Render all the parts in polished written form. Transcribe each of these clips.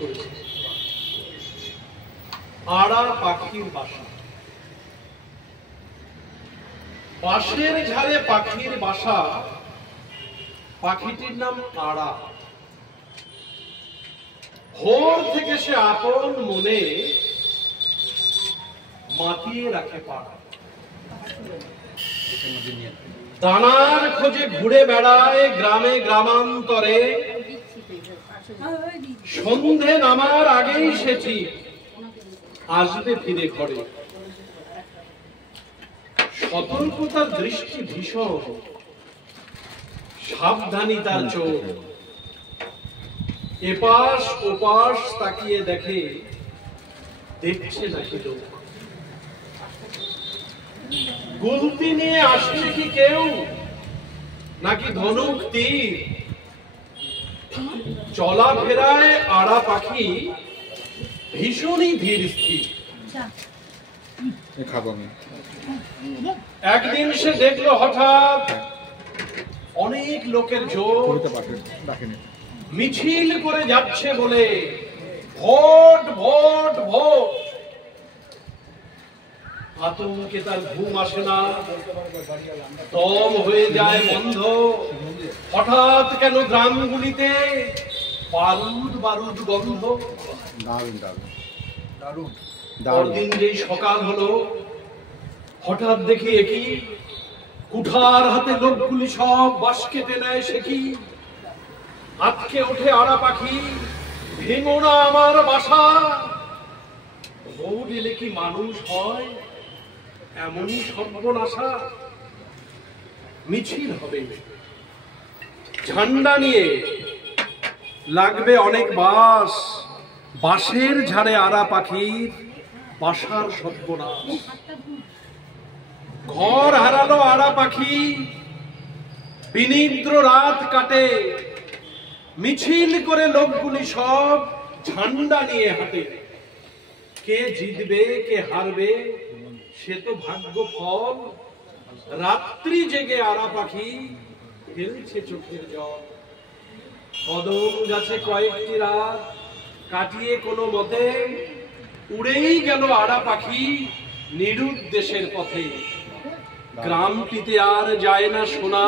করেছে। আড়া পাখির বাসা। বাঁশের ঝাড়ে পাখির বাসা, পাখিটির নাম আড়া। ভোর থেকে সে আপন মনে মাতিয়ে রাখে পাড়া। দানার খোঁজে ঘুরে বেড়ায় গ্রামে গ্রামান্তরে, সন্ধে নামার আগেই সেটি আসবে ফিরে ঘরে। সতর্কতার দৃষ্টি ভীষণ, সাবধানী তার চোখ, এপাশ ওপাশ তাকিয়ে দেখে, দেখছে নাকি লোক। গুলতি নিয়ে আসছে কি কেউ, নাকি ধনুক তীর? চলাফেরায় আড়া পাখি ভীষণই ধীর স্থির। একদিন সে দেখলো হঠাৎ অনেক লোকের জোর মিছিল করে যাচ্ছে বলে, ভোট ভোট ভোট। আতঙ্কে তার ঘুম আসে না, দম হয়ে যায় বন্ধ। হঠাৎ কেন গ্রামগুলিতে বারুদ বারুদ গন্ধ। পরদিন যেই সকাল হলো, হঠাৎ দেখি একই কুঠার হাতে লোকগুলি সব বাঁশ কেটে নেয়। সে কি আটকে ওঠে আড়া পাখি, ভেঙো না আমার বাসা। ভোট এলে কি মানুষ হয় এমনই সর্বনাশা? মিছিল হবে, ঝান্ডা নিয়ে লাগবে অনেক বাঁশ, বাঁশের ঝাড়ে আড়া পাখির বাসার সর্বনাশ। ঘর হারালো আড়া পাখি, বিনিদ্র রাত কাটে, মিছিল করে লোকগুলি সব ঝান্ডা নিয়ে হাঁটে। কে জিতবে কে হারবে সে তো ভাগ্য ফল। রাত্রি জেগে আড়া পাখি ফেলছে চোখের জল। কদম গাছে কয়েকটি রাত কাটিয়ে কোনো মতে উড়েই গেল আড়া পাখি নিরুদ্দেশের পথে। গ্রামটিতে আর যায় না শোনা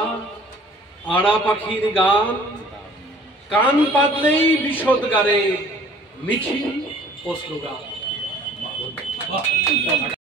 আড়া পাখির গান, কান পাতলেই বিষদগারে মিছিল ও স্লোগান।